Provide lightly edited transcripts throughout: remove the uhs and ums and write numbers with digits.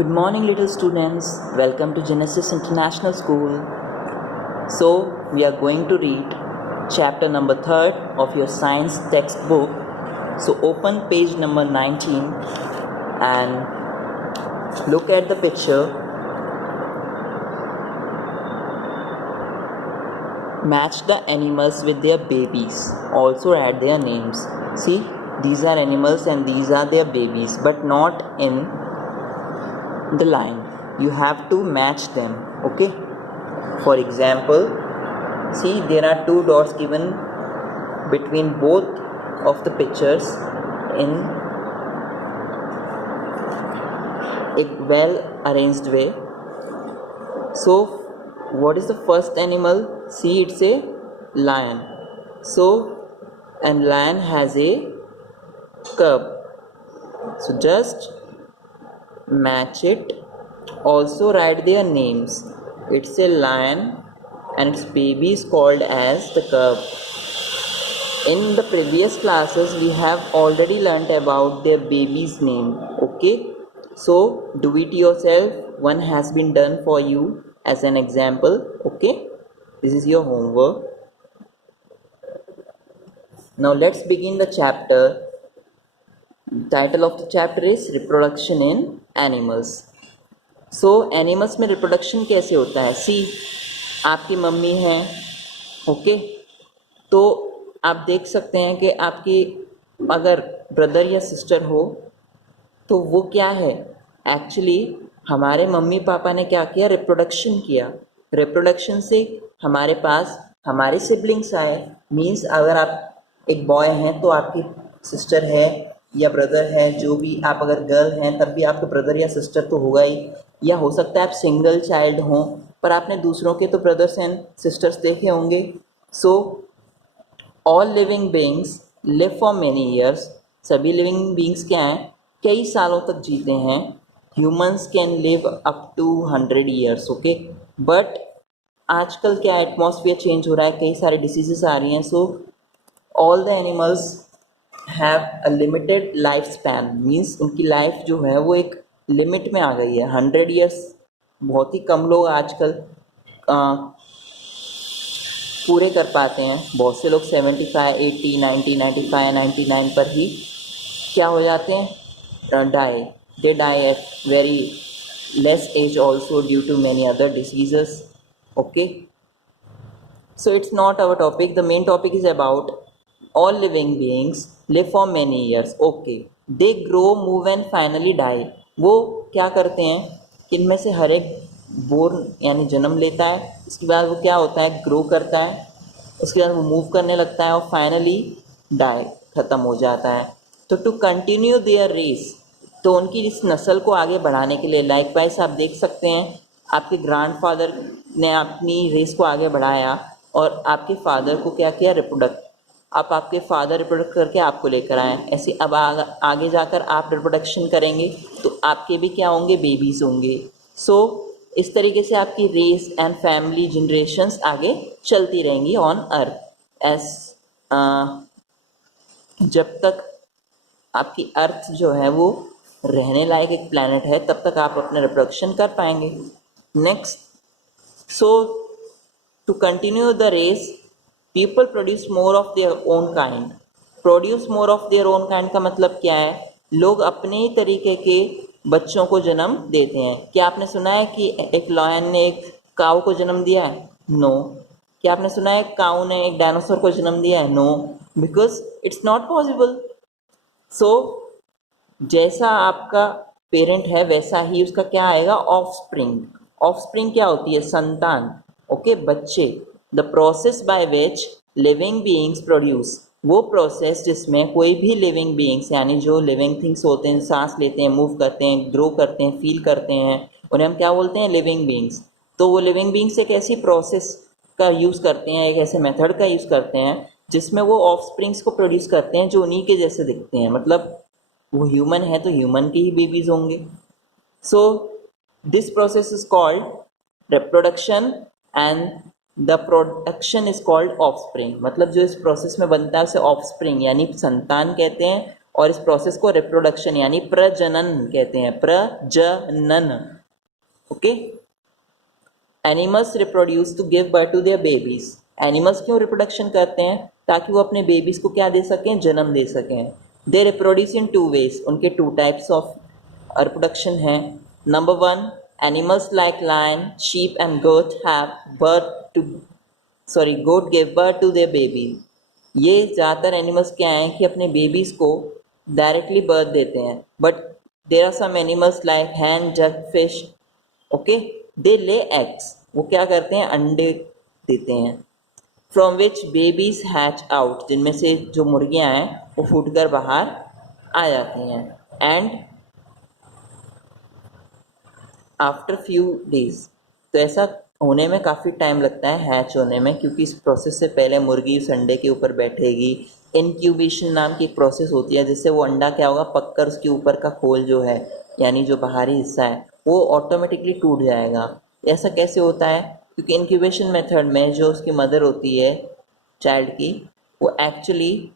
Good morning, little students. Welcome to Genesis International School. So, we are going to read chapter number 3 of your science textbook. So, open page number 19 and look at the picture. Match the animals with their babies. Also add their names. See, these are animals and these are their babies, but not in the line. You have to match them. Okay, for example, see, there are two dots given between both of the pictures in a well arranged way. So what is the first animal? See, it's a lion. So, and lion has a cub, so just match it. Also write their names. It's a lion and its baby is called as the cub. In the previous classes we have already learnt about their baby's name. Okay, so do it yourself. One has been done for you as an example. Okay, this is your homework. Now let's begin the chapter. Title of the chapter is Reproduction in Animals. So animals में reproduction कैसे होता है? सी, आपकी mummy हैं, okay, तो आप देख सकते हैं कि आपकी अगर ब्रदर या सिस्टर हो तो वो क्या है, एक्चुअली हमारे मम्मी पापा ने क्या किया, रिप्रोडक्शन किया. रिप्रोडक्शन से हमारे पास हमारे सिबलिंग्स आए. मीन्स अगर आप एक बॉय हैं तो आपकी सिस्टर है या ब्रदर है, जो भी, आप अगर गर्ल हैं तब भी आपका ब्रदर या सिस्टर तो होगा ही. या हो सकता है आप सिंगल चाइल्ड हों पर आपने दूसरों के तो ब्रदर्स एंड सिस्टर्स देखे होंगे. So all living beings live for many years. सभी लिविंग बीइंग्स क्या हैं, कई सालों तक जीते हैं. Humans can live up to 100 years. Okay, but आजकल क्या एटमॉस्फेयर चेंज हो रहा है, कई सारे डिसीजेस आ रही हैं. So all the animals have a limited life span. Means उनकी लाइफ जो है वो एक लिमिट में आ गई है. 100 ईयर्स बहुत ही कम लोग आजकल पूरे कर पाते हैं. बहुत से लोग 75, 80, 90, 95, 99 पर ही क्या हो जाते हैं, die. They die at very less age also due to many other diseases. Okay, so it's not our topic. The main topic is about all living beings live for many years. Okay, they grow, move and finally die. वो क्या करते हैं कि इनमें से हर एक born यानी जन्म लेता है, इसके बाद वो क्या होता है, ग्रो करता है, उसके बाद वो मूव करने लगता है और फाइनली डाई, ख़त्म हो जाता है. तो टू कंटिन्यू देयर रेस, तो उनकी इस नस्ल को आगे बढ़ाने के लिए, लाइक वाइज आप देख सकते हैं आपके ग्रैंडफादर ने अपनी रेस को आगे बढ़ाया और आपके फादर को क्या किया, रिप्रोडक्ट. आप आपके फादर रिप्रोडक्ट करके आपको लेकर आए. ऐसे अब आगे जाकर आप रिप्रोडक्शन करेंगे तो आपके भी क्या होंगे, बेबीज़ होंगे. सो इस तरीके से आपकी रेस एंड फैमिली जनरेशन्स आगे चलती रहेंगी ऑन अर्थ. एस जब तक आपकी अर्थ जो है वो रहने लायक एक प्लैनेट है तब तक आप अपना रिप्रोडक्शन कर पाएंगे. Next, so to continue the race people produce more of their own kind. Produce more of their own kind का मतलब क्या है, लोग अपने ही तरीके के बच्चों को जन्म देते हैं. क्या आपने सुना है कि एक लायन ने एक काऊ को जन्म दिया है? नो. क्या आपने सुना है काऊ ने एक डायनासोर को जन्म दिया है? No, because it's not possible. So जैसा आपका पेरेंट है वैसा ही उसका क्या आएगा, ऑफस्प्रिंग. ऑफस्प्रिंग क्या होती है, संतान. ओके, बच्चे. The process by which living beings produce, वो प्रोसेस जिसमें कोई भी लिविंग बीइंग्स यानी जो लिविंग थिंग्स होते हैं, सांस लेते हैं, मूव करते हैं, ग्रो करते हैं, फील करते हैं, उन्हें हम क्या बोलते हैं, लिविंग बीइंग्स. तो वो लिविंग बीइंग्स एक ऐसी प्रोसेस का यूज़ करते हैं, एक ऐसे मेथड का यूज़ करते हैं जिसमें वो ऑफस्प्रिंग्स को प्रोड्यूस करते हैं जो उन्हीं के जैसे दिखते हैं. मतलब वो ह्यूमन है तो ह्यूमन के ही बेबीज़ होंगे. So this process is called reproduction and the production is called offspring. मतलब जो इस प्रोसेस में बनता है उसे ऑफस्प्रिंग यानी संतान कहते हैं और इस प्रोसेस को रिप्रोडक्शन यानी प्रजनन कहते हैं, प्रजनन। Okay, animals reproduce to give birth to their babies. Animals क्यों रिप्रोडक्शन करते हैं? ताकि वो अपने बेबीज को क्या दे सकें, जन्म दे सकें। They reproduce in two ways, उनके टू टाइप्स ऑफ रिप्रोडक्शन है। Number one, animals like lion, sheep and goat have birth to goat give birth to their baby. ये ज़्यादातर एनिमल्स क्या हैं कि अपने बेबीज़ को डायरेक्टली बर्थ देते हैं, but there are some animals like hen, jug, fish, okay, they lay eggs, वो क्या करते हैं, अंडे देते हैं। From which babies hatch out, जिनमें से जो मुर्गियां हैं वो फूट कर बाहर आ जाती हैं। एंड आफ्टर फ्यू डेज, तो ऐसा होने में काफ़ी टाइम लगता है हैच होने में, क्योंकि इस प्रोसेस से पहले मुर्गी उस अंडे के ऊपर बैठेगी। इनक्यूबेशन नाम की एक प्रोसेस होती है जिससे वो अंडा क्या होगा, पककर उसके ऊपर का खोल जो है यानी जो बाहरी हिस्सा है वो ऑटोमेटिकली टूट जाएगा। ऐसा कैसे होता है? क्योंकि इंक्यूबेशन मेथड में जो उसकी मदर होती है चाइल्ड की, वो एक्चुअली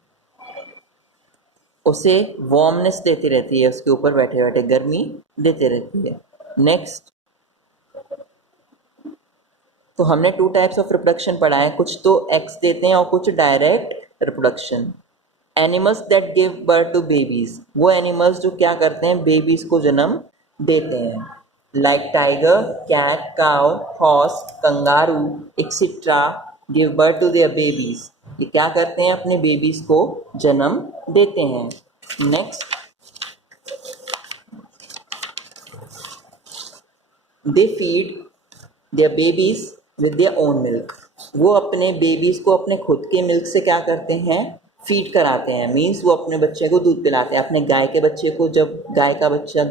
उसे वार्मनेस देती रहती है, उसके ऊपर बैठे बैठे गर्मी देती रहती है। नेक्स्ट, तो हमने टू टाइप्स ऑफ रिप्रोडक्शन पढ़ा है, कुछ तो एग्स देते हैं और कुछ direct reproduction. Animals that give birth to babies, वो एनिमल्स जो क्या करते हैं, बेबीज को जन्म देते हैं। Like tiger, cat, cow, horse, kangaroo etcetera give birth to their babies. ये क्या करते हैं, अपने बेबीज को जन्म देते हैं। Next, they feed there babies with their own milk. वो अपने बेबीज को अपने खुद के मिल्क से क्या करते हैं, फीड कराते हैं। मीन्स वो अपने बच्चे को दूध पिलाते हैं। अपने गाय के बच्चे को, जब गाय का बच्चा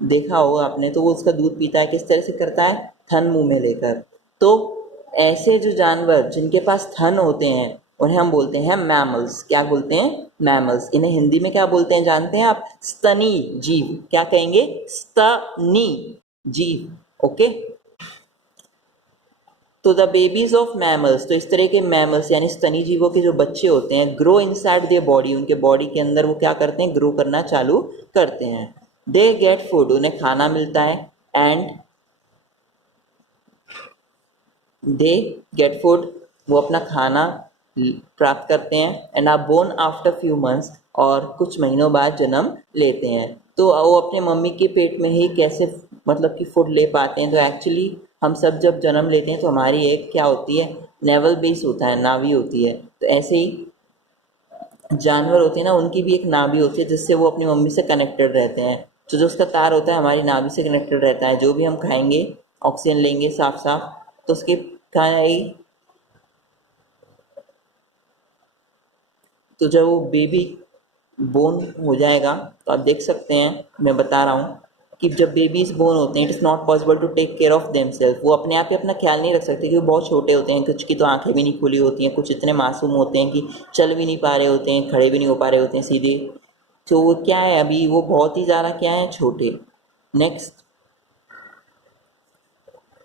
देखा होगा आपने, तो वो उसका दूध पीता है, किस तरह से करता है, थन मुंह में लेकर। तो ऐसे जो जानवर जिनके पास थन होते हैं उन्हें हम बोलते हैं मैमल्स। क्या बोलते हैं, मैमल्स। इन्हें हिंदी में क्या बोलते हैं जानते हैं आप, स्तनी जीव। क्या कहेंगे, स्तनी जीव। ओके, तो द बेबीज ऑफ मैमल्स, तो इस तरह के मैमल्स यानी स्तनी जीवों के जो बच्चे होते हैं, ग्रो इनसाइड देयर बॉडी, उनके बॉडी के अंदर वो क्या करते हैं, ग्रो करना चालू करते हैं। दे गेट फूड, उन्हें खाना मिलता है। एंड दे गेट फूड, वो अपना खाना प्राप्त करते हैं। And are born after few months, और कुछ महीनों बाद जन्म लेते हैं। तो वो अपने मम्मी के पेट में ही कैसे मतलब कि फूड ले पाते हैं, तो एक्चुअली हम सब जब जन्म लेते हैं तो हमारी एक क्या होती है, नेवल बेस होता है, नाभि होती है। तो ऐसे ही जानवर होते हैं ना, उनकी भी एक नाभि होती है जिससे वो अपनी मम्मी से कनेक्टेड रहते हैं। तो जो उसका तार होता है हमारी नाभि से कनेक्टेड रहता है। जो भी हम खाएंगे, ऑक्सीजन लेंगे साफ साफ, तो उसके कहाँ आएगी, तो जब वो बेबी बोर्न हो जाएगा, तो आप देख सकते हैं, मैं बता रहा हूँ कि जब बेबीज बोर्न होते हैं, it is not possible to take care of themself. वो अपने आप ही अपना ख्याल नहीं रख सकते, क्योंकि वो बहुत छोटे होते हैं। कुछ की तो आंखें भी नहीं खुली होती हैं, कुछ इतने मासूम होते हैं कि चल भी नहीं पा रहे होते हैं, खड़े भी नहीं हो पा रहे होते हैं सीधे। तो वो क्या है, अभी वो बहुत ही ज़्यादा क्या है, छोटे। Next,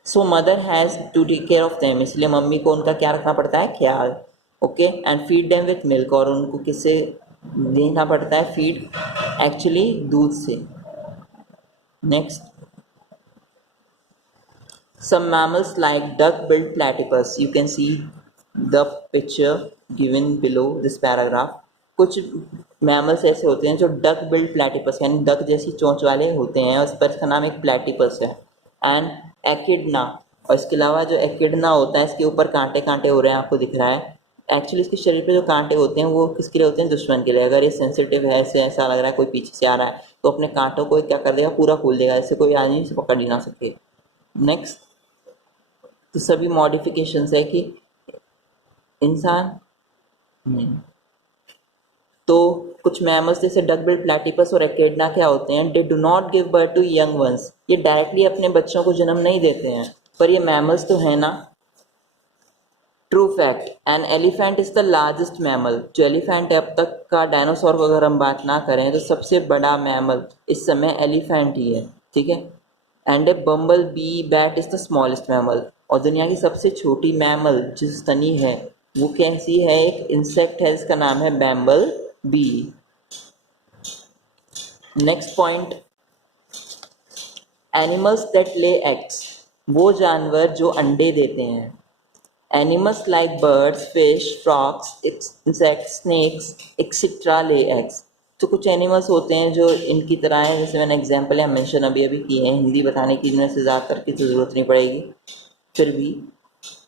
so mother has to take care of them, इसलिए मम्मी को उनका क्या रखना पड़ता है, ख्याल। Okay, and feed them with milk, और उनको किससे देना पड़ता है, फीड एक्चुअली दूध से। Next, some mammals like duck-billed platypus, you can see the picture given below this paragraph। कुछ मैमल्स ऐसे होते हैं जो डक बिल्ड प्लेटिपस यानी डक जैसी चोंच वाले होते हैं, उस पर इसका नाम एक प्लेटिपस है। एंड एकिडना, और इसके अलावा जो एकिडना होता है, इसके ऊपर कांटे कांटे हो रहे हैं, आपको दिख रहा है। एक्चुअली इसके शरीर पे जो कांटे होते हैं वो किसके लिए होते हैं, दुश्मन के लिए। अगर ये सेंसिटिव है, ऐसे ऐसा लग रहा है कोई पीछे से आ रहा है, तो अपने कांटों को क्या कर देगा, पूरा खोल देगा, जैसे कोई आदमी से पकड़ ही ना सके। नेक्स्ट, तो सभी मॉडिफिकेशंस है कि इंसान नहीं। तो कुछ मैमल्स जैसे डक बिल्ड प्लेटिपस और एकेडना क्या होते हैं, they do not give birth to young ones. ये डायरेक्टली अपने बच्चों को जन्म नहीं देते हैं, पर ये मैमल्स तो है ना। True fact, an elephant is the largest mammal. जो एलिफेंट है, अब तक का डायनासोर को अगर हम बात ना करें तो सबसे बड़ा मैमल इस समय एलिफेंट ही है, ठीक है। And A bumble B bat is the smallest mammal, और दुनिया की सबसे छोटी मैमल जो स्तनी है वो कैसी है, एक इंसेक्ट है जिसका नाम है bumble bee. Next point, animals that lay eggs, वो जानवर जो अंडे देते हैं। Animals like birds, fish, frogs, insects, snakes etcetera lay eggs. तो कुछ एनिमल्स होते हैं जो इनकी तरह हैं, जैसे मैंने एग्जाम्पल या मेंशन अभी अभी किए हैं, हिंदी बताने की इनमें से ज़्यादातर की तो ज़रूरत नहीं पड़ेगी फिर भी।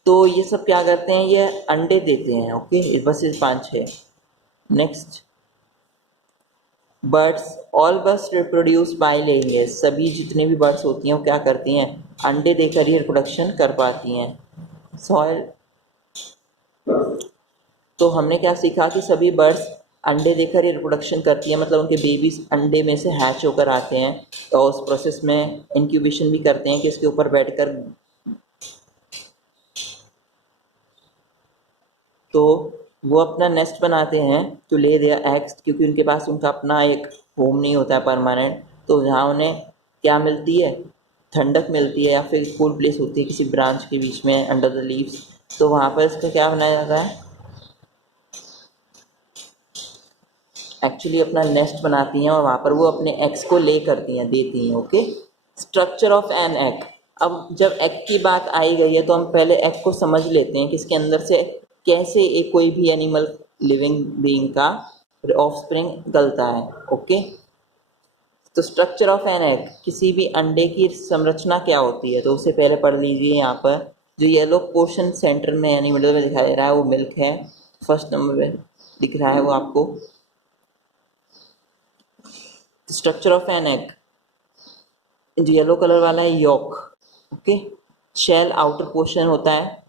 तो ये सब क्या करते हैं, ये अंडे देते हैं। ओके, बस ये 5-6। Next, birds, all birds reproduce by laying eggs, सभी जितने भी बर्ड्स होती हैं वो क्या करती हैं, अंडे देकर ही रिप्रोडक्शन कर पाती हैं। सॉइल, तो हमने क्या सीखा कि सभी बर्ड्स अंडे देकर ही रिप्रोडक्शन करती है, मतलब उनके बेबीज अंडे में से हैच होकर आते हैं और उस प्रोसेस में इंक्यूबेशन भी करते हैं कि इसके ऊपर बैठकर, तो वो अपना नेस्ट बनाते हैं टू ले देयर एग्स, क्योंकि उनके पास उनका अपना एक होम नहीं होता है परमानेंट, तो जहाँ उन्हें क्या मिलती है, ठंडक मिलती है या फिर कूल प्लेस होती है किसी ब्रांच के बीच में अंडर द लीव्स, तो वहाँ पर इसका क्या बनाया जाता है, एक्चुअली अपना नेस्ट बनाती हैं और वहाँ पर वो अपने एग्स को ले करती हैं, देती हैं। Okay, structure of an egg, अब जब एग की बात आई गई है तो हम पहले एग को समझ लेते हैं कि इसके अंदर से कैसे एक कोई भी एनिमल लिविंग बीइंग का ऑफस्प्रिंग निकलता है। ओके, तो स्ट्रक्चर ऑफ एन एग, किसी भी अंडे की संरचना क्या होती है, तो उसे पहले पढ़ लीजिए। यहाँ पर जो येलो पोर्शन सेंटर में यानी मिडल में दिखाई दे रहा है वो मिल्क है, फर्स्ट नंबर पे दिख रहा है वो आपको। स्ट्रक्चर ऑफ एन एग, जो येलो कलर वाला है योक। ओके, शेल आउटर पोर्शन होता है,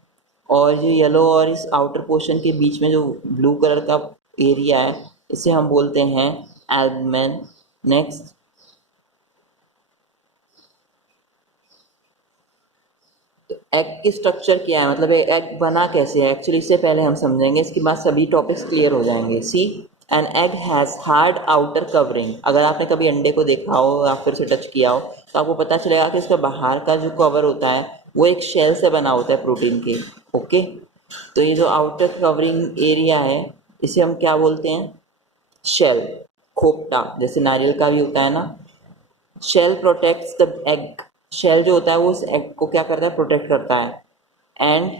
और जो येलो और इस आउटर पोर्शन के बीच में जो ब्लू कलर का एरिया है इसे हम बोलते हैं एल्बुमेन। नेक्स्ट, तो एग की स्ट्रक्चर क्या है, मतलब एग बना कैसे है, एक्चुअली इससे पहले हम समझेंगे, इसके बाद सभी टॉपिक्स क्लियर हो जाएंगे। See, an egg has hard outer covering, अगर आपने कभी अंडे को देखा हो या फिर उसे टच किया हो तो आपको पता चलेगा कि इसका बाहर का जो कवर होता है वो एक शेल से बना होता है प्रोटीन के। ओके, तो ये जो आउटर कवरिंग एरिया है इसे हम क्या बोलते हैं, शेल, खोपटा, जैसे नारियल का भी होता है ना। Shell protects the egg, shell जो होता है वो उस एग को क्या करता है, प्रोटेक्ट करता है। एंड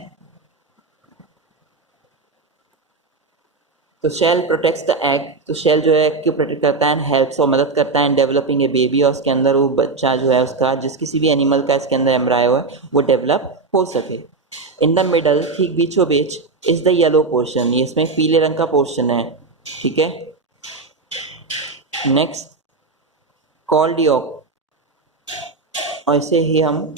तो शेल प्रोटेक्ट्स द एग, तो शेल जो है एग को प्रोटेक्ट करता है एंड हेल्प्स, और मदद करता है इन डेवलपिंग ए बेबी, और उसके अंदर वो बच्चा जो है उसका, जिस किसी भी एनिमल का इसके अंदर एम्ब्रायो है वो डेवलप हो सके। इन द मिडल, ठीक बीचों बीच, इज द येलो पोर्शन, ये इसमें पीले रंग का पोर्शन है। ठीक है, नेक्स्ट, कॉल्ड योक, और इसे ही हम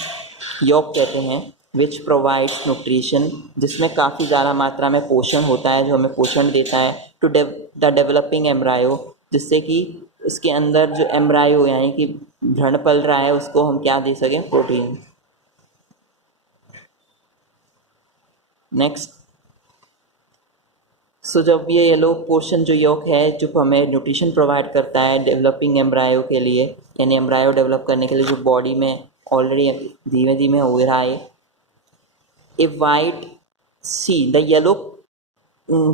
योक कहते हैं, विच प्रोवाइड्स न्यूट्रिशन, जिसमें काफ़ी ज़्यादा मात्रा में पोषण होता है, जो हमें पोषण देता है टू द डेवलपिंग एम्ब्रायो, जिससे कि इसके अंदर जो एम्ब्रायो यानी कि भ्रूण पल रहा है उसको हम क्या दे सकें, प्रोटीन। नेक्स्ट, सो जब ये येलो पोर्शन जो योक है जो हमें न्यूट्रिशन प्रोवाइड करता है डेवलपिंग एम्ब्रायो के लिए, यानी एम्ब्रायो डेवलप करने के लिए जो बॉडी में ऑलरेडी धीमे धीमे हो रहा है, a white see the yellow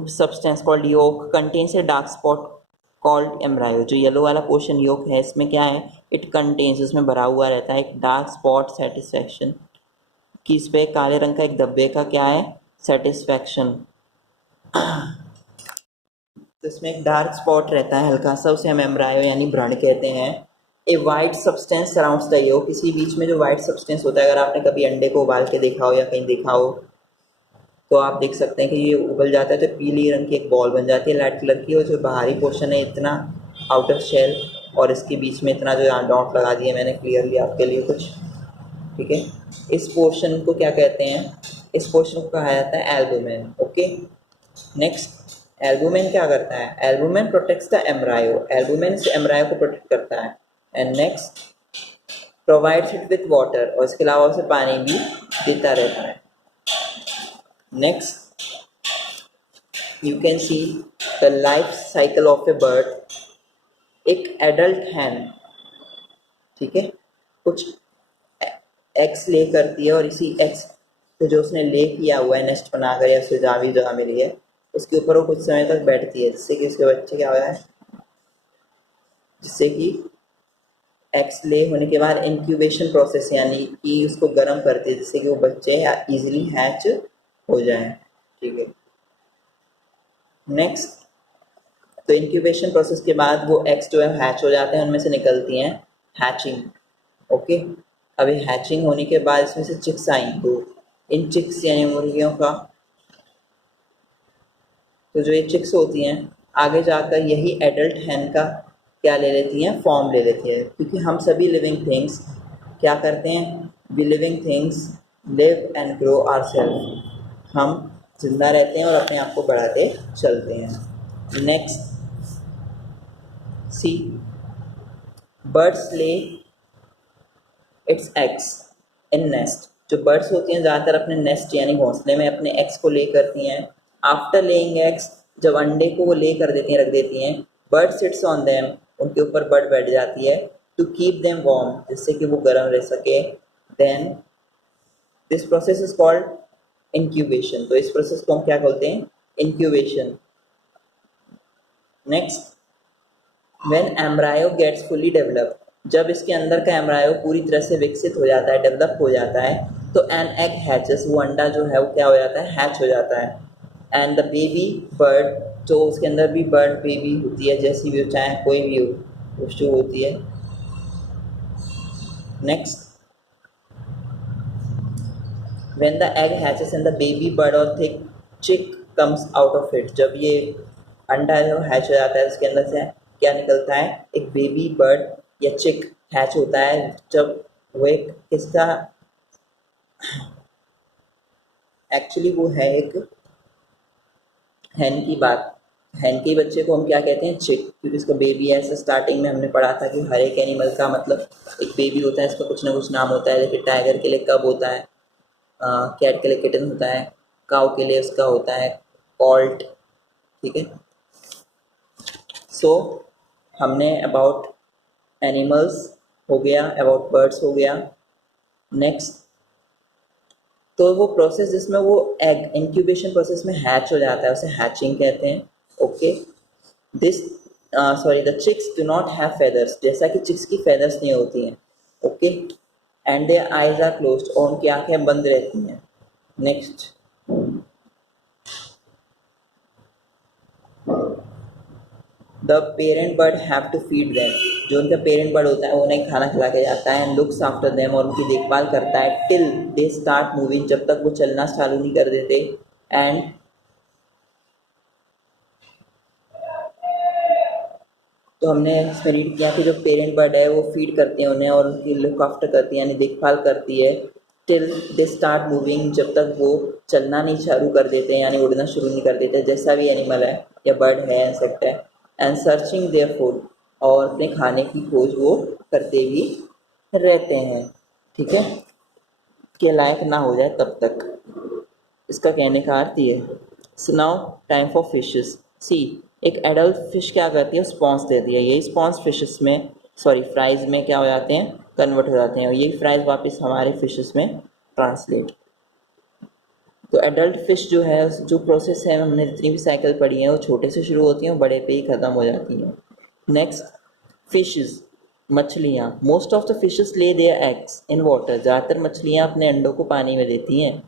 substance called yolk contains a dark spot called embryo, जो येलो वाला पोर्शन yolk है इसमें क्या है, इट कंटेन्स, उसमें भरा हुआ रहता है एक डार्क स्पॉट सेटिस्फैक्शन, कि इस पे काले रंग का एक धब्बे का क्या है, सेटिस्फैक्शन, तो इसमें एक डार्क स्पॉट रहता है हल्का सा, उसे हम एम्ब्रायो यानी भ्रूण कहते हैं। ए वाइट सब्सटेंस सराउंड्स द योक, किसी बीच में जो वाइट सब्सटेंस होता है, अगर आपने कभी अंडे को उबाल के देखा हो या कहीं देखा हो तो आप देख सकते हैं कि ये उबल जाता है तो पीली रंग की एक बॉल बन जाती है लाइट कलर की, और जो बाहरी पोर्शन है इतना आउटर शेल और इसके बीच में इतना जो डॉट लगा दिए मैंने क्लियरली आपके लिए कुछ। ठीक है, इस पोर्शन को क्या कहते हैं, इस पोर्शन को कहा जाता है एल्बुमेन। ओके, नेक्स्ट, एल्बुमेन क्या करता है, एल्बुमेन प्रोटेक्ट्स द एम्ब्रायो, एल्बुमेन इस एम्ब्रायो को प्रोटेक्ट करता है। And next, provides it with water, और इसके अलावा उसे पानी भी देता रहता है। Next, you can see the life cycle of A bird, एक एडल्ट हैन, ठीक है, कुछ एग्स ले करती है और इसी एग्स को जो उसने ले किया हुआ है नेस्ट बनाकर या उसे जहाँ भी जगह मिली है उसके ऊपर वो कुछ समय तक बैठती है, जिससे कि उसके बच्चे क्या हो जाए, जिससे कि एग्स ले होने के बाद इंक्यूबेशन प्रोसेस यानी कि उसको गर्म करती है जिससे कि वो बच्चे इजीली हैच हो जाएं, ठीक है। नेक्स्ट, तो इंक्यूबेशन प्रोसेस के बाद वो एग्स जो है हैच हो जाते हैं, उनमें से निकलती हैं हैचिंग, ओके। अभी हैचिंग होने के बाद इसमें से चिक्स आई, तो इन चिक्स यानी मुर्गियों का, तो जो ये चिक्स होती हैं आगे जाकर यही एडल्ट हैन का क्या ले लेती हैं, फॉर्म ले लेती है, क्योंकि हम सभी लिविंग थिंग्स क्या करते हैं, we living things live and grow ourself, हम जिंदा रहते हैं और अपने आप को बढ़ाते चलते हैं। नेक्स्ट, सी, बर्ड्स ले इट्स एग्स इन नेस्ट, जो बर्ड्स होती हैं ज़्यादातर अपने नेस्ट यानी घोंसले में अपने एग्स को ले करती हैं। आफ्टर लेइंग एग्स, जब अंडे को वो ले कर देती हैं, रख देती हैं, बर्ड सिट्स ऑन देम, उनके ऊपर बर्ड बैठ जाती है, टू कीप देम वार्म, जिससे कि वो गर्म रह सके। Then this process is called incubation, तो इस प्रोसेस को हम क्या बोलते हैं, incubation. Next, when embryo gets fully developed, जब इसके अंदर का एम्ब्रायो पूरी तरह से विकसित हो जाता है, डेवलप हो जाता है, तो एन एग हैचेस, वो अंडा जो है वो क्या हो जाता है, हैच हो जाता है। एंड द बेबी बर्ड, तो उसके अंदर भी बर्ड बेबी होती है, जैसी भी हो, चाहे कोई भी हो, वो जो होती है। Next, when the egg hatches and the baby bird और थिक चिक कम्स आउट ऑफ इट, जब ये अंडा जो हैच हो जाता है उसके अंदर से क्या निकलता है, एक बेबी बर्ड या चिक हैच होता है, जब वो एक किसका, एक्चुअली वो है एक हैन की बात, हैन के बच्चे को हम क्या कहते हैं, चिक, क्योंकि इसका बेबी है। ऐसा स्टार्टिंग में हमने पढ़ा था कि हर एक एनिमल का मतलब एक बेबी होता है, इसका कुछ ना कुछ नाम होता है, जैसे टाइगर के लिए कब होता है, कैट के लिए किटन होता है, काऊ के लिए उसका होता है कॉल्ट, ठीक है। सो हमने अबाउट एनिमल्स हो गया, अबाउट बर्ड्स हो गया। नेक्स्ट, तो वो प्रोसेस जिसमें वो एग इंक्यूबेशन प्रोसेस में हैच हो जाता है उसे हैचिंग कहते हैं, okay. This sorry, the chicks do not have feathers, जैसा कि चिक्स की फेदर्स नहीं होती हैं, okay. And their eyes are closed, और उनकी आंखें बंद रहती हैं। Next, the parent bird have to feed them, जो उनका पेरेंट बर्ड होता है वो उन्हें खाना खिला के जाता है, एंड लुक्स आफ्टर देम, और उनकी देखभाल करता है, टिल दे स्टार्ट मूविंग, जब तक वो चलना चालू नहीं कर देते। एंड तो हमने इसमें रीड किया कि जो पेरेंट बर्ड है वो फीड करते हैं उन्हें और उनकी लुक आफ्टर करती है यानी देखभाल करती है, टिल दे स्टार्ट मूविंग, जब तक वो चलना नहीं चालू कर देते यानी उड़ना शुरू नहीं कर देते, जैसा भी एनिमल है या बर्ड है, इंसेक्ट है। एंड सर्चिंग देयर फूड, और अपने खाने की खोज वो करते भी रहते हैं, ठीक है, के लायक ना हो जाए तब तक, इसका कहने का अर्थ ये है। So now time for fishes. See, एक एडल्ट फिश क्या करती है, स्पॉन्स देती है, यही स्पॉन्स फिशेस में, सॉरी फ्राइज में क्या हो जाते हैं, कन्वर्ट हो जाते हैं, और यही फ्राइज वापस हमारे फिशेस में ट्रांसलेट। तो एडल्ट फिश जो है, जो प्रोसेस है, हमने जितनी भी साइकिल पढ़ी है वो छोटे से शुरू होती हैं, बड़े पे ही ख़त्म हो जाती हैं। नेक्स्ट, फिशेस, मछलियाँ। मोस्ट ऑफ द फिशेस ले देयर एग्स इन वाटर, ज़्यादातर मछलियाँ अपने अंडों को पानी में देती हैं।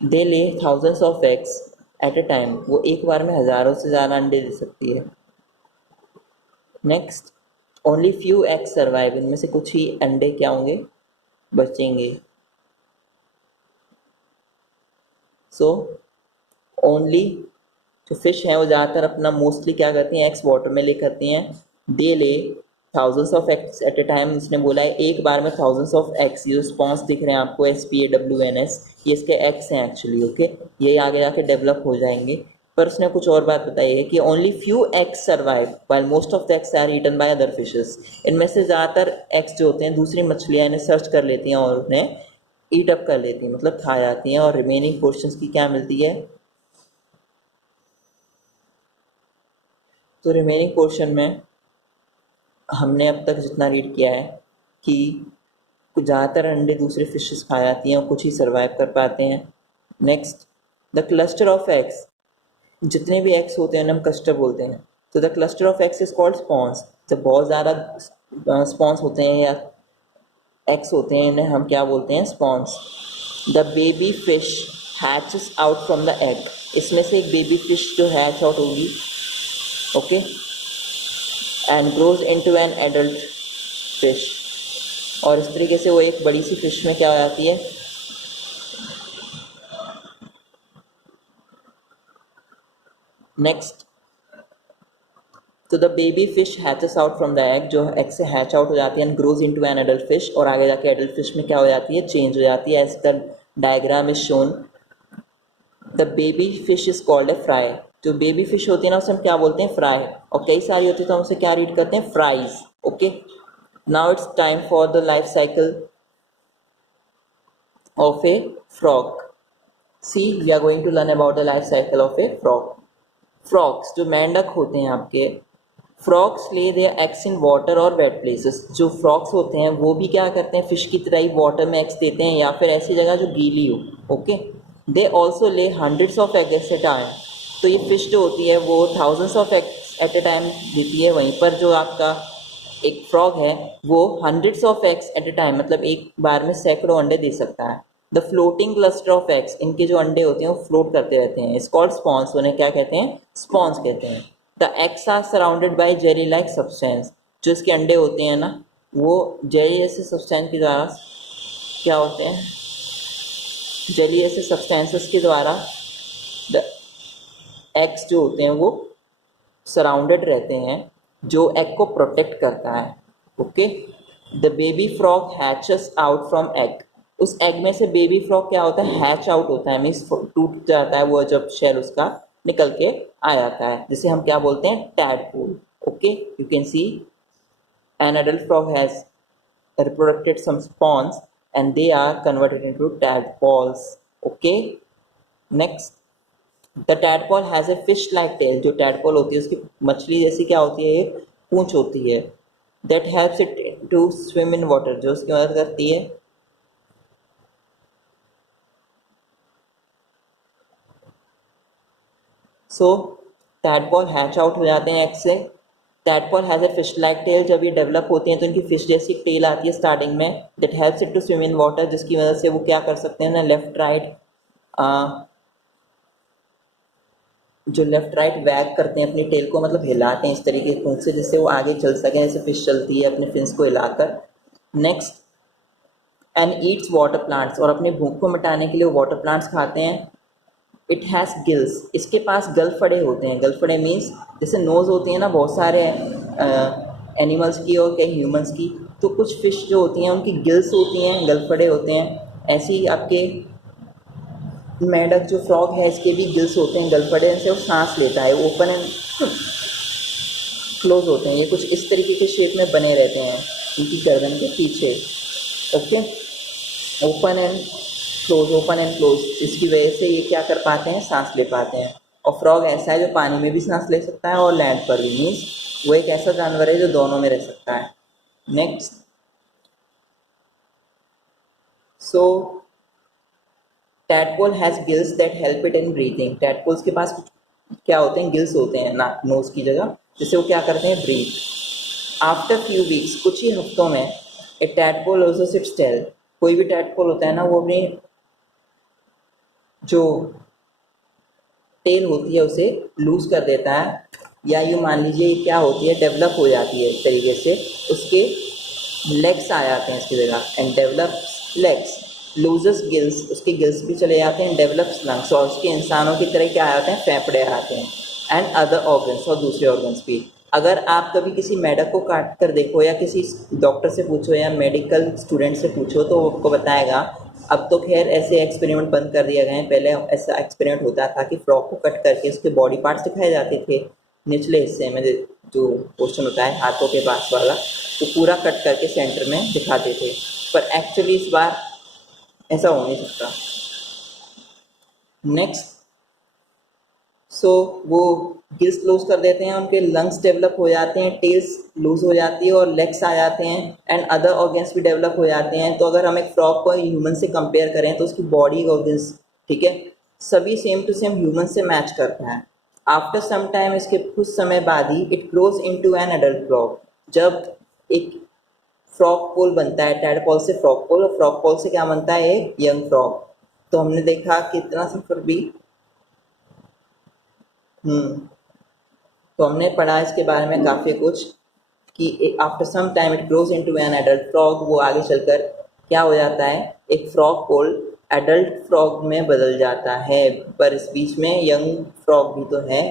दे ले thousands of eggs at a time, वो एक बार में हज़ारों से ज़्यादा अंडे दे सकती है। Next, only few eggs survive, इनमें से कुछ ही अंडे क्या होंगे, बचेंगे। सो ओनली जो फिश हैं वो ज़्यादातर अपना मोस्टली क्या करती हैं, एग्स वाटर में ले करती हैं। दे ले thousands of eggs at a time, इसने बोला है एक बार में थाउजेंड्स ऑफ एग्स, ये जो स्पॉन्स दिख रहे हैं आपको SPAWNS, ये इसके एग्स हैं एक्चुअली, ओके। ये आगे जाके डेवलप हो जाएंगे। पर उसने कुछ और बात बताई है कि only few eggs survive while most of the eggs are eaten by other fishes, इनमें से ज़्यादातर एग्स जो होते हैं दूसरी मछलियाँ इन्हें सर्च कर लेती हैं और उन्हें ईट अप कर लेती हैं, मतलब खा जाती हैं, और रिमेनिंग पोर्शंस की क्या मिलती है, तो रिमेनिंग पोर्शन में हमने अब तक जितना रीड किया है कि ज़्यादातर अंडे दूसरे फिशेस खा जाती हैं और कुछ ही सर्वाइव कर पाते हैं। Next, the cluster of eggs, जितने भी एग्स होते हैं हम क्लस्टर बोलते हैं। तो the cluster of eggs is called spawns. जब बहुत ज़्यादा स्पॉन्स होते हैं या एग्स होते हैं इन्हें हम क्या बोलते हैं, spawns. The baby fish hatches out from the egg, इसमें से एक बेबी फिश जो हैच आउट होगी, okay, and grows into an adult fish, और इस तरीके से वो एक बड़ी सी फिश में क्या हो जाती है, नेक्स्ट। तो the baby fish hatches out from the egg, जो एग से हैच आउट हो जाती है, and grows into an adult fish, और आगे जाके एडल्ट फिश में क्या हो जाती है, चेंज हो जाती है, as the diagram is shown. The baby fish is called a fry, जो बेबी फिश होती है ना उसे हम क्या बोलते हैं, फ्राई, और कई सारी होती है तो हम उसे क्या रीड करते हैं, fries, okay. Now it's time for the life cycle of a frog. See we are going to learn about the life cycle of a frog. Frogs जो मेंढक होते हैं आपके, frogs lay their eggs in water और wet places, जो frogs होते हैं वो भी क्या करते हैं, फिश की तरह ही वाटर में एग्स देते हैं या फिर ऐसी जगह जो गीली हो, ओके। दे ऑल्सो ले hundreds of eggs eight A time, तो ये फिश जो होती है वो thousands of eggs eight A time देती है। वहीं पर जो आपका एक फ्रॉग है वो hundreds of eggs eight A time, मतलब एक बार में सैकड़ों अंडे दे सकता है। The floating cluster of eggs, इनके जो अंडे होते हैं वो फ्लोट करते रहते हैं, इस कॉल्ड स्पॉन्स, उन्हें क्या कहते हैं, स्पॉन्स कहते हैं। The eggs are surrounded by jelly like substance, जो इसके अंडे होते हैं ना वो जेली जैसे सब्सटेंस के द्वारा क्या होते हैं, जेली जैसे सब्सटेंसेस के द्वारा द एग्स जो होते हैं वो सराउंडेड रहते हैं, जो एग को प्रोटेक्ट करता है, okay. The baby frog hatches out from egg, उस एग में से बेबी फ्रॉग क्या होता है, हैच आउट होता है, मीन्स टूट जाता है वो जब शेल उसका निकल के आ जाता है, जिसे हम क्या बोलते हैं, tadpole, okay. You can see an adult frog has reproduced some spawns and they are converted into tadpoles, okay. Next, the tadpole has a fish like tail, जो tadpole होती है उसकी मछली जैसी क्या होती है, एक पूंछ होती है, that helps it to swim in water, जो उसकी मदद करती है सो टैडपॉल हैच आउट हो जाते हैं एग से। Tadpole has a fish like tail, जब ये डेवलप होती हैं तो इनकी फिश जैसी टेल आती है स्टार्टिंग में, that helps it to swim in water, जिसकी वजह से वो क्या कर सकते हैं ना, लेफ्ट राइट जो लेफ्ट राइट वैग करते हैं अपनी टेल को, मतलब हिलाते हैं इस तरीके से पूंछ से, जिससे वो आगे चल सकें, जैसे फिश चलती है अपने फिन्स को हिलाकर। Next, and Yeats water plants, और अपनी भूख को मिटाने के लिए वो वाटर प्लांट्स खाते हैं। इट हैज़ गिल्स, इसके पास गलफड़े होते हैं, गलफड़े मीन्स जैसे नोज़ होती है ना बहुत सारे एनिमल्स की और कई ह्यूमंस की, तो कुछ फिश जो होती हैं उनकी गिल्स होती हैं, गलफड़े होते हैं। ऐसे ही आपके मेंढक जो फ्रॉग है इसके भी गिल्स होते हैं, गलफड़े से वो सांस लेता है, ओपन एंड क्लोज होते हैं, ये कुछ इस तरीके के शेप में बने रहते हैं उनकी गर्दन के पीछे, ओके। ओपन एंड क्लोज, इसकी वजह से ये क्या कर पाते हैं, सांस ले पाते हैं। और फ्रॉग ऐसा है जो पानी में भी सांस ले सकता है और लैंड पर भी, मीन्स वो एक ऐसा जानवर है जो दोनों में रह सकता है। Next, so tadpole has gills that help it in breathing, tadpoles के पास क्या होते हैं, गिल्स होते हैं ना नोज की जगह, जिससे वो क्या करते हैं, ब्रीथ। आफ्टर फ्यू वीक्स, कुछ ही हफ्तों में, ए टैडपोल ऑल्सो सिट्स टेल, कोई भी टैडपोल होता है ना वो अपनी जो टेल होती है उसे लूज कर देता है, या यूँ मान लीजिए ये क्या होती है, डेवलप हो जाती है इस तरीके से, उसके लेग्स आ जाते हैं इसकी जगह, एंड डेवलप्स लेग्स, लूजस गिल्स, उसके गिल्स भी चले जाते हैं, डेवलप्स लंग्स, और उसके इंसानों की तरह क्या आते हैं, फेफड़े आते हैं, एंड अदर ऑर्गन्स, और दूसरे ऑर्गन्स भी। अगर आप कभी किसी मेंढक को काट कर देखो या किसी डॉक्टर से पूछो या मेडिकल स्टूडेंट से पूछो तो वो आपको बताएगा, अब तो खैर ऐसे एक्सपेरिमेंट बंद कर दिया गए हैं, पहले ऐसा एक्सपेरिमेंट होता था कि फ्रॉग को कट करके उसके बॉडी पार्ट्स दिखाए जाते थे, निचले हिस्से में जो पोर्शन होता है हाथों के पास वाला, तो पूरा कट करके सेंटर में दिखाते थे, पर एक्चुअली इस बार ऐसा हो नहीं सकता। नेक्स्ट, सो वो गिल्स लूज कर देते हैं, उनके लंग्स डेवलप हो जाते हैं, टेल्स लूज हो जाती है और लेग्स आ जाते हैं, एंड अदर ऑर्गन्स भी डेवलप हो जाते हैं। तो अगर हम एक फ्रॉग को ह्यूमन से कंपेयर करें तो उसकी बॉडी ऑर्गन्स, ठीक है, सभी सेम टू सेम ह्यूमन से मैच करता है। आफ्टर सम टाइम, इसके कुछ समय बाद ही, it grows into an adult frog, जब एक फ्रॉग पोल बनता है, टैडपोल से फ्रॉग पोल, और फ्रॉग पोल से क्या बनता है, एक यंग फ्रॉग। तो हमने देखा कितना सफर भी। तो हमने पढ़ा इसके बारे में काफ़ी कुछ कि after some time it grows into an adult frog, वो आगे चलकर क्या हो जाता है, एक फ्रॉग पोल एडल्ट फ्रॉग में बदल जाता है, पर इस बीच में यंग फ्रॉग भी तो है।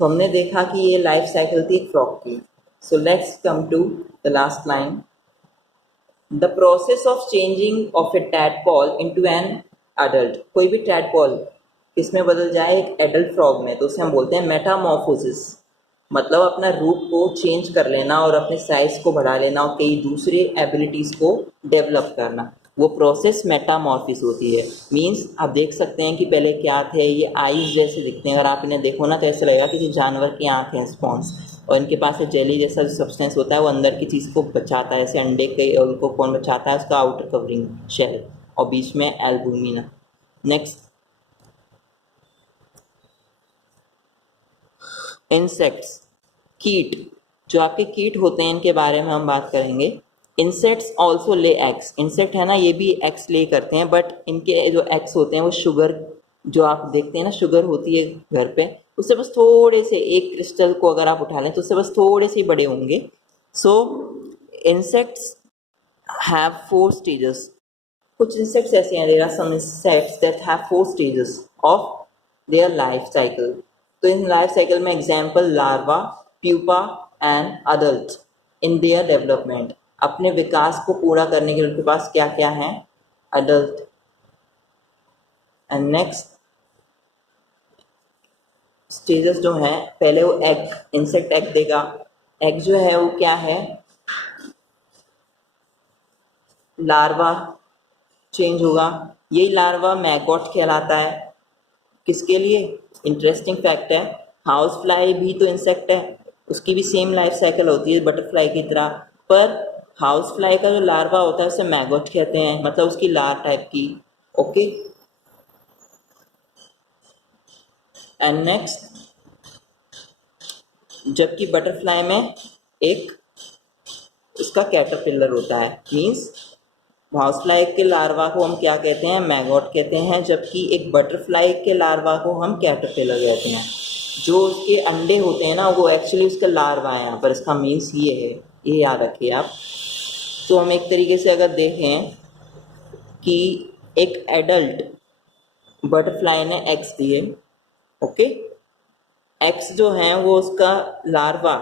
तो हमने देखा कि ये लाइफ साइकिल थी एक फ्रॉग की। So let's come to the last line. The process of changing of a tadpole into an adult, कोई भी टैडपॉल किसमें बदल जाए, एक एडल्ट फ्रॉग में, तो उसे हम बोलते हैं मेटामॉर्फोसिस। मतलब अपना रूप को चेंज कर लेना और अपने साइज को बढ़ा लेना और कई दूसरे एबिलिटीज़ को डेवलप करना, वो प्रोसेस मेटामॉर्फिस होती है। मींस आप देख सकते हैं कि पहले क्या थे, ये आइज जैसे दिखते हैं, अगर आप इन्हें देखो ना तो ऐसा लगेगा किसी जानवर की आँख है, स्पॉन्स, और इनके पास एक जेली जैसा जो सब्सटेंस होता है वो अंदर की चीज़ को बचाता है, जैसे अंडे के को कौन बचाता है, उसका आउटर कवरिंग शेल, और बीच में एल्बुमिना। नेक्स्ट, इंसेक्ट्स, कीट, जो आपके कीट होते हैं इनके बारे में हम बात करेंगे। Insects also lay eggs, insect है ना ये भी एग्स ले करते हैं, बट इनके जो एग्स होते हैं वो शुगर, जो आप देखते हैं ना शुगर होती है घर पे, उससे बस थोड़े से, एक क्रिस्टल को अगर आप उठा लें तो उससे बस थोड़े से बड़े होंगे। So insects have 4 stages. कुछ इंसेक्ट्स ऐसे हैं, there are some insects that have 4 stages of their life cycle. तो इन लाइफ साइकिल में example larva, pupa and adult in their development, अपने विकास को पूरा करने के लिए उनके पास क्या क्या है, अडल्ट। एंड नेक्स्ट स्टेजेस जो हैं, पहले वो एग, इंसेक्ट एग देगा, एग जो है वो क्या है, लार्वा चेंज होगा, यही लार्वा मैगोट कहलाता है। किसके लिए, इंटरेस्टिंग फैक्ट है, हाउस फ्लाई भी तो इंसेक्ट है, उसकी भी सेम लाइफ साइकिल होती है बटरफ्लाई की तरह, पर हाउस फ्लाई का जो लार्वा होता है उसे मैगोट कहते हैं, मतलब उसकी लार टाइप की। ओके, एंड नेक्स्ट, जबकि बटरफ्लाई में एक इसका कैटरपिलर होता है, मीन्स हाउसफ्लाई के लार्वा को हम क्या कहते हैं, मैगोट कहते हैं, जबकि एक बटरफ्लाई के लार्वा को हम कैटरपिलर कहते हैं। जो उसके अंडे होते हैं ना वो एक्चुअली उसका लार्वा है, यहाँ पर इसका मीन्स ये है, ये याद रखिए आप। तो हम एक तरीके से अगर देखें कि एक एडल्ट बटरफ्लाई ने एग्स दिए, ओके, एग्स जो हैं वो उसका लार्वा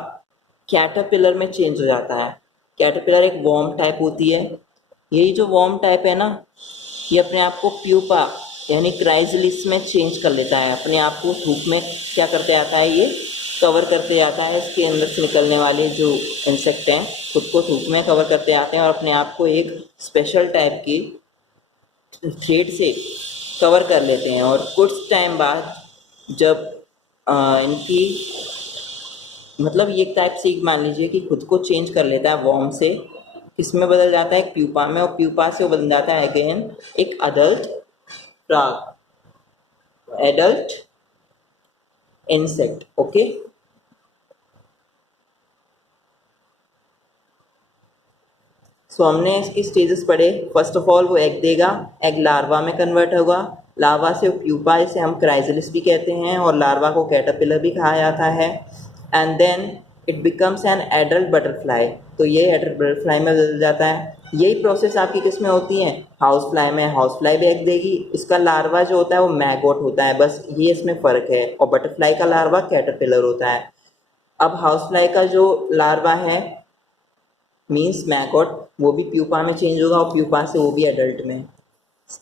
कैटरपिलर में चेंज हो जाता है। कैटरपिलर एक वॉर्म टाइप होती है, यही जो वॉर्म टाइप है ना, ये अपने आप को प्यूपा यानी क्राइजलिस में चेंज कर लेता है, अपने आप को धूप में क्या करते जाता है, ये कवर करते जाता है, इसके अंदर से निकलने वाले जो इंसेक्ट हैं खुद को धूप में कवर करते जाते हैं और अपने आप को एक स्पेशल टाइप की थ्रेड से कवर कर लेते हैं। और कुछ टाइम बाद जब इनकी मतलब ये टाइप से मान लीजिए कि खुद को चेंज कर लेता है वॉर्म से, किसमें बदल जाता है, एक प्यूपा में, और प्यूपा से वो बदल जाता है अगेन एक adult frog, adult insect. Okay, so हमने इसकी स्टेजेस पढ़े। फर्स्ट ऑफ ऑल वो एग देगा, एग लार्वा में कन्वर्ट होगा, लार्वा से प्यूपा, इसे हम क्राइजलिस भी कहते हैं, और लार्वा को कैटरपिलर भी कहा जाता है, and then it becomes an adult butterfly. तो ये एडल्ट बटरफ्लाई में बदल जाता है। यही प्रोसेस आपकी किस में होती है, हाउस फ्लाई में। हाउस फ्लाई भी एग देगी, इसका लार्वा जो होता है वो मैगोट होता है, बस ये इसमें फ़र्क है, और बटरफ्लाई का लार्वा कैटरपिलर होता है। अब हाउस फ्लाई का जो लार्वा है मीन्स मैगोट, वो भी प्यूपा में चेंज होगा, और प्यूपा से वो भी एडल्ट में।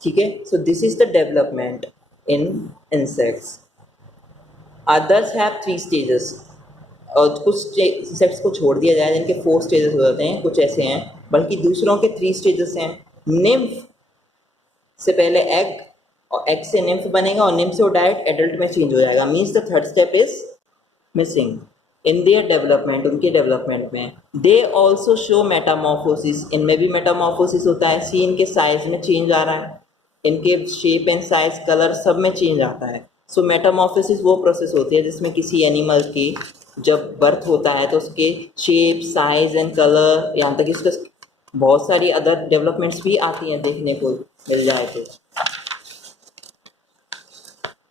ठीक है, so this is the development in insects. Others have 3 stages, और कुछ इंसेक्ट्स को छोड़ दिया जाए जिनके 4 स्टेजेस हो जाते हैं, कुछ ऐसे हैं, बल्कि दूसरों के 3 स्टेजेस हैं। निम्फ से पहले एग, और एग से निम्फ बनेगा, और निम्फ से वो डायरेक्ट एडल्ट में चेंज हो जाएगा, means the third step is missing in their development, उनके डेवलपमेंट में। दे ऑल्सो शो मेटामॉर्फोसिस, इनमें भी मेटामॉर्फोसिस होता है। सी इनके साइज में चेंज आ रहा है, इनके शेप एंड साइज, कलर सब में चेंज आता है। सो मेटामॉर्फोसिस वो प्रोसेस होती है जिसमें किसी एनिमल की जब बर्थ होता है तो उसके शेप, साइज एंड कलर, यहाँ तक इसका बहुत सारी अदर डेवलपमेंट्स भी आती हैं देखने को मिल जाए तो।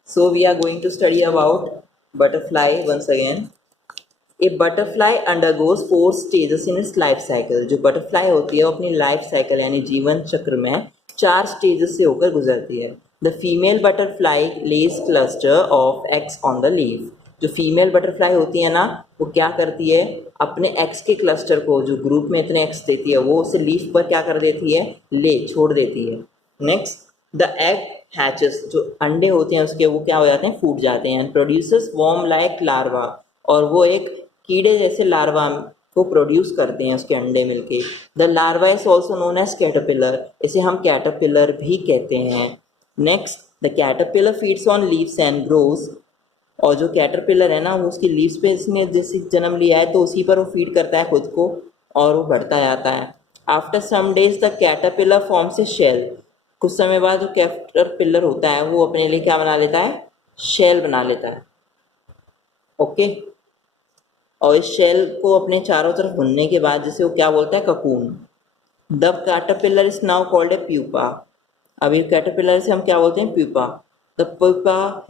So we are going to study about butterfly once again. A butterfly undergoes 4 stages in its life cycle. जो बटरफ्लाई होती है वो अपनी लाइफ साइकिल यानी जीवन चक्र में 4 स्टेजेस से होकर गुजरती है। The female butterfly lays cluster of eggs on the leaf. जो फीमेल बटरफ्लाई होती है ना, वो क्या करती है, अपने एग्स के क्लस्टर को, जो ग्रुप में इतने एग्स देती है, वो उसे लीफ पर क्या कर देती है, ले छोड़ देती है। Next, the egg hatches. जो अंडे होते हैं उसके, वो क्या हो जाते हैं, फूट जाते हैं। Produces worm like larva. और वो एक कीड़े जैसे लार्वा को प्रोड्यूस करते हैं उसके अंडे मिलके। The larva is also known as caterpillar. इसे हम कैटरपिलर भी कहते हैं। Next, the caterpillar feeds on leaves and grows. और जो कैटरपिलर है ना, वो उसकी लीव्स पे इसने जैसे जन्म लिया है तो उसी पर वो फीड करता है खुद को और वो बढ़ता जाता है। After some days the caterpillar forms a shell. कुछ समय बाद जो कैटरपिलर होता है वो अपने लिए क्या बना लेता है, शेल बना लेता है। ओके, और इस शेल को अपने चारों तरफ भुनने के बाद जिसे वो क्या बोलता है, cocoon. The caterpillar is now called a pupa. अभी कैटरपिलर से हम क्या बोलते हैं, pupa. The pupa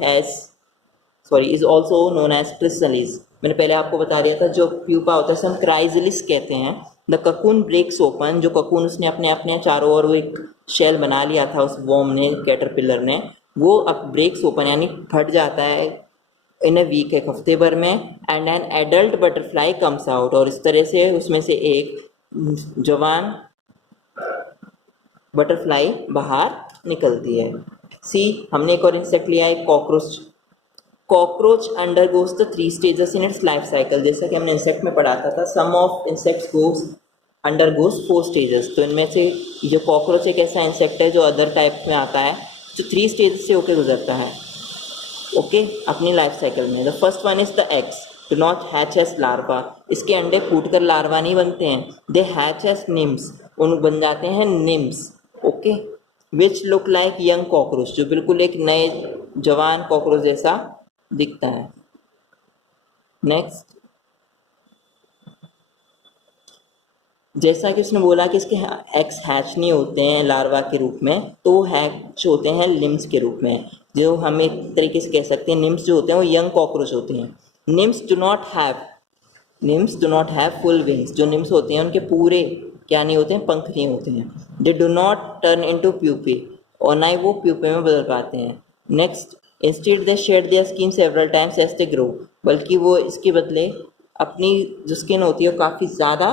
is also known as chrysalis. मैंने पहले आपको बता दिया था जो प्यूपा होता है उसे हम क्राइजलिस कहते हैं। The cocoon breaks open. जो ककून उसने अपने अपने चारों ओर वो एक शेल बना लिया था उस वॉर्म ने, कैटरपिलर ने, वो अब ब्रेक्स ओपन यानी फट जाता है इन ए वीक, एक हफ्ते भर में। And N adult butterfly comes out. और इस तरह से उसमें से एक जवान बटरफ्लाई बाहर निकलती है। सी, हमने एक और इंसेक्ट लिया है, cockroach. Cockroach undergoes the 3 stages in its life cycle. जैसा कि हमने इंसेक्ट में पढ़ा था some of insects goes undergoes 4 stages. तो इनमें से जो कॉकरोच एक ऐसा इंसेक्ट है जो अदर टाइप में आता है जो 3 स्टेजेस से होकर गुजरता है, ओके, अपनी लाइफ साइकिल में। The first one is the eggs do not hatch S larva. इसके अंडे फूटकर लार्वा नहीं बनते हैं, दे हैच एस निम्स, उन बन जाते हैं NIMS. Okay, which look like young cockroach, जो बिल्कुल एक नए जवान कॉकरोच जैसा दिखता है। नेक्स्ट, जैसा कि उसने बोला कि इसके एग्स हैच नहीं होते हैं लार्वा के रूप में, तो हैच होते हैं निम्स के रूप में। जो हम एक तरीके से कह सकते हैं निम्स जो होते हैं वो यंग कॉकरोच होते हैं। NIMS do not have full wings. जो निम्स होते हैं उनके पूरे क्या नहीं होते हैं, पंख नहीं होते हैं। They do not turn into pupae, और ना ही वो प्यूपे में बदल पाते हैं। Next, instead they shed their skin several times as they grow. बल्कि वो इसके बदले अपनी जो स्किन होती है वो काफ़ी ज़्यादा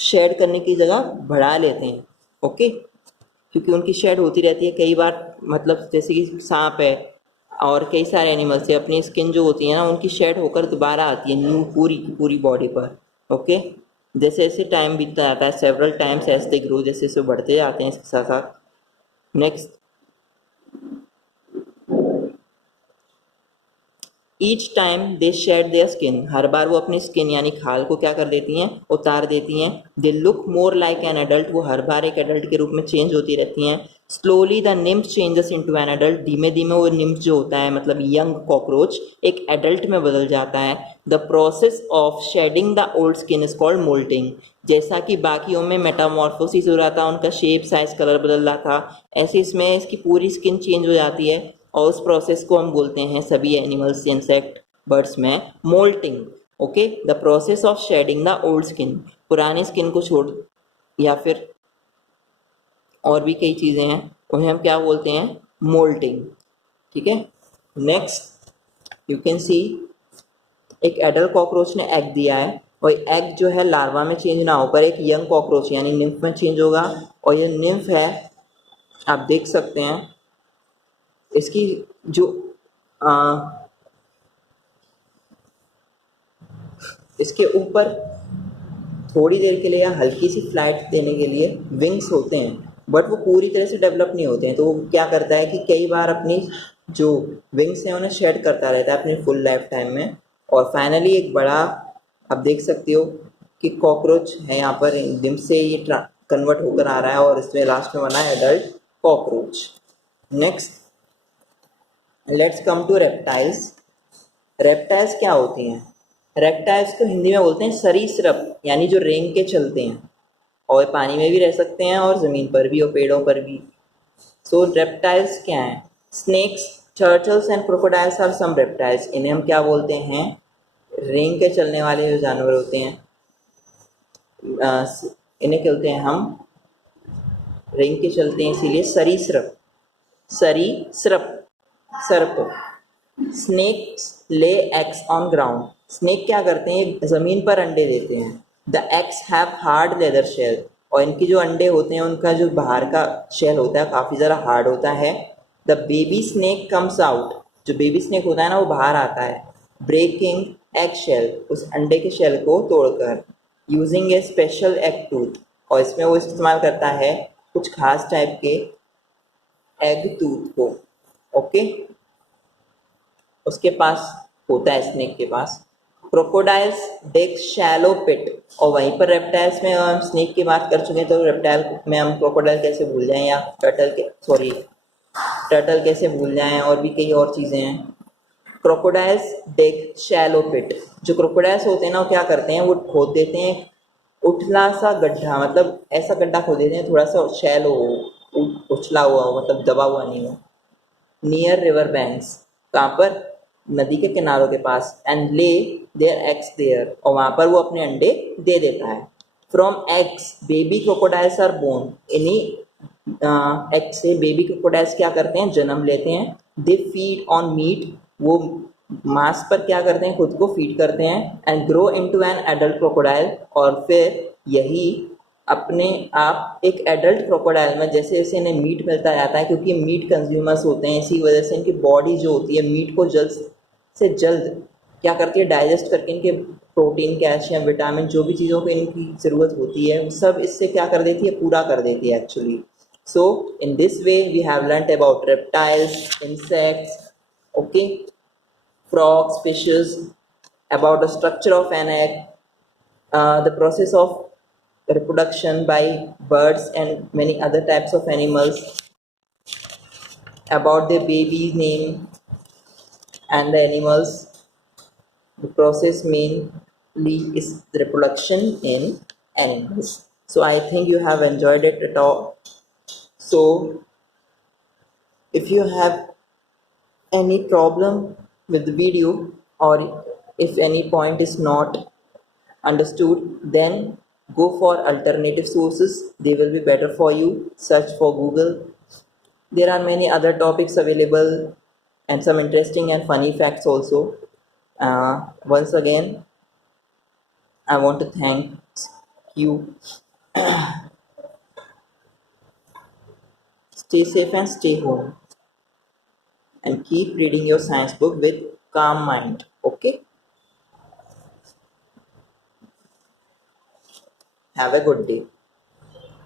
शेड करने की जगह बढ़ा लेते हैं। ओके, क्योंकि उनकी शेड होती रहती है कई बार, मतलब जैसे कि सांप है और कई सारे एनिमल्स से अपनी स्किन जो होती है ना उनकी शेड होकर दोबारा आती है न्यू पूरी बॉडी पर। ओके, जैसे जैसे टाइम बीतता जाता है, several times as they grow, जैसे जैसे बढ़ते जाते हैं इसके साथ साथ। Next, each time they shed their skin. हर बार वो अपनी स्किन यानी खाल को क्या कर देती हैं, उतार देती हैं। They look more like an adult. वो हर बार एक एडल्ट के रूप में चेंज होती रहती हैं। Slowly the nymph changes into an adult. धीमे धीमे वो निम्फ जो होता है मतलब यंग कॉकरोच एक एडल्ट में बदल जाता है। The process of shedding the old skin is called moulting. जैसा कि बाकियों में मेटामॉर्फोसिस हो रहा था, उनका शेप, साइज, कलर बदल रहा था, ऐसे इसमें इसकी पूरी स्किन चेंज हो जाती है और उस प्रोसेस को हम बोलते हैं सभी एनिमल्स, इंसेक्ट, बर्ड्स में moulting. Okay, the process of shedding the old skin. पुरानी स्किन को छोड़ या फिर और भी कई चीज़ें हैं उन्हें हम क्या बोलते हैं, मोल्टिंग। ठीक है, नेक्स्ट यू कैन सी एक एडल्ट कॉकरोच ने एग दिया है और एग जो है लार्वा में चेंज ना होकर एक यंग कॉकरोच यानी निम्फ में चेंज होगा। और ये निम्फ है, आप देख सकते हैं इसकी जो इसके ऊपर थोड़ी देर के लिए या हल्की सी फ्लाइट देने के लिए विंग्स होते हैं, बट वो पूरी तरह से डेवलप नहीं होते हैं। तो वो क्या करता है कि कई बार अपनी जो विंग्स हैं उन्हें शेड करता रहता है अपनी फुल लाइफ टाइम में। और फाइनली एक बड़ा, आप देख सकते हो कि कॉकरोच है यहाँ पर, डिम से ये कन्वर्ट होकर आ रहा है और इसमें लास्ट में बना है adult cockroach. Next, let's come to reptiles. Reptiles क्या होती हैं? रेप्टाइल्स को हिंदी में बोलते हैं सरीसृप, यानी जो रेंग के चलते हैं, और पानी में भी रह सकते हैं और ज़मीन पर भी और पेड़ों पर भी। सो रेप्टाइल्स क्या हैं? Snakes, turtles and crocodiles are some reptiles. इन्हें हम क्या बोलते हैं? रेंग के चलने वाले जो जानवर होते हैं, इन्हें कहते हैं हम, रेंग के चलते हैं इसीलिए सरीसृप। सरीसृप, सर्प। Snacks lay eggs on ground. Snake क्या करते हैं? ज़मीन पर अंडे देते हैं। The eggs have hard leather shell, और इनके जो अंडे होते हैं उनका जो बाहर का शेल होता है काफ़ी ज़रा हार्ड होता है। The baby snake comes out, जो बेबी स्नेक होता है ना वो बाहर आता है, ब्रेकिंग एग शेल, उस अंडे के शेल को तोड़कर, यूजिंग ए स्पेशल एग टूथ, और इसमें वो इस्तेमाल करता है कुछ खास टाइप के एग टूथ को। ओके, उसके पास होता है स्नेक के पास। क्रोकोडाइल्स डिग शैलो पिट, और वहीं पर रेप्टाइल्स में हम स्नेक की बात कर चुके हैं, तो रेप्टाइल में हम क्रोकोडाइल कैसे भूल जाएं, या टर्टल कैसे भूल जाएं, और भी कई और चीज़ें हैं। क्रोकोडाइल्स डिग शैलो पिट, जो क्रोकोडाइल्स होते हैं ना वो क्या करते हैं? वो खोद देते हैं उठला सा गड्ढा, मतलब ऐसा गड्ढा खोद देते हैं थोड़ा सा शैलो हो, उछला हुआ हो, मतलब दबा हुआ नहीं हो। नियर रिवर बैंक्स, कहाँ पर? नदी के किनारों के पास। And lay their eggs there, और वहाँ पर वो अपने अंडे दे देता है। From eggs baby crocodiles are born, इन्हीं एग से बेबी क्रोकोडाइल्स क्या करते हैं? जन्म लेते हैं। दे फीड ऑन मीट, वो मांस पर क्या करते हैं? खुद को फीड करते हैं। And grow into an adult crocodile, और फिर यही अपने आप एक एडल्ट क्रोकोडाइल में, जैसे जैसे इन्हें मीट मिलता जाता है, क्योंकि मीट कंज्यूमर्स होते हैं, इसी वजह से इनकी बॉडी जो होती है मीट को जल्द से जल्द क्या करती है? डाइजेस्ट करके इनके प्रोटीन, कैल्शियम, विटामिन, जो भी चीज़ों को इनकी ज़रूरत होती है वो सब इससे क्या कर देती है? पूरा कर देती है actually. So in this way we have learned about reptiles, insects, okay, frogs, fishes, about the structure of an egg, the process of reproduction by birds and many other types of animals, about their baby's name and the animals. The process mainly is the reproduction in animals. So I think you have enjoyed it at all. So if you have any problem with the video, or if any point is not understood, then go for alternative sources, they will be better for you. Search for Google, there are many other topics available and some interesting and funny facts also. Once again I want to thank you. Stay safe and stay home, and keep reading your science book with calm mind. Okay, have a good day.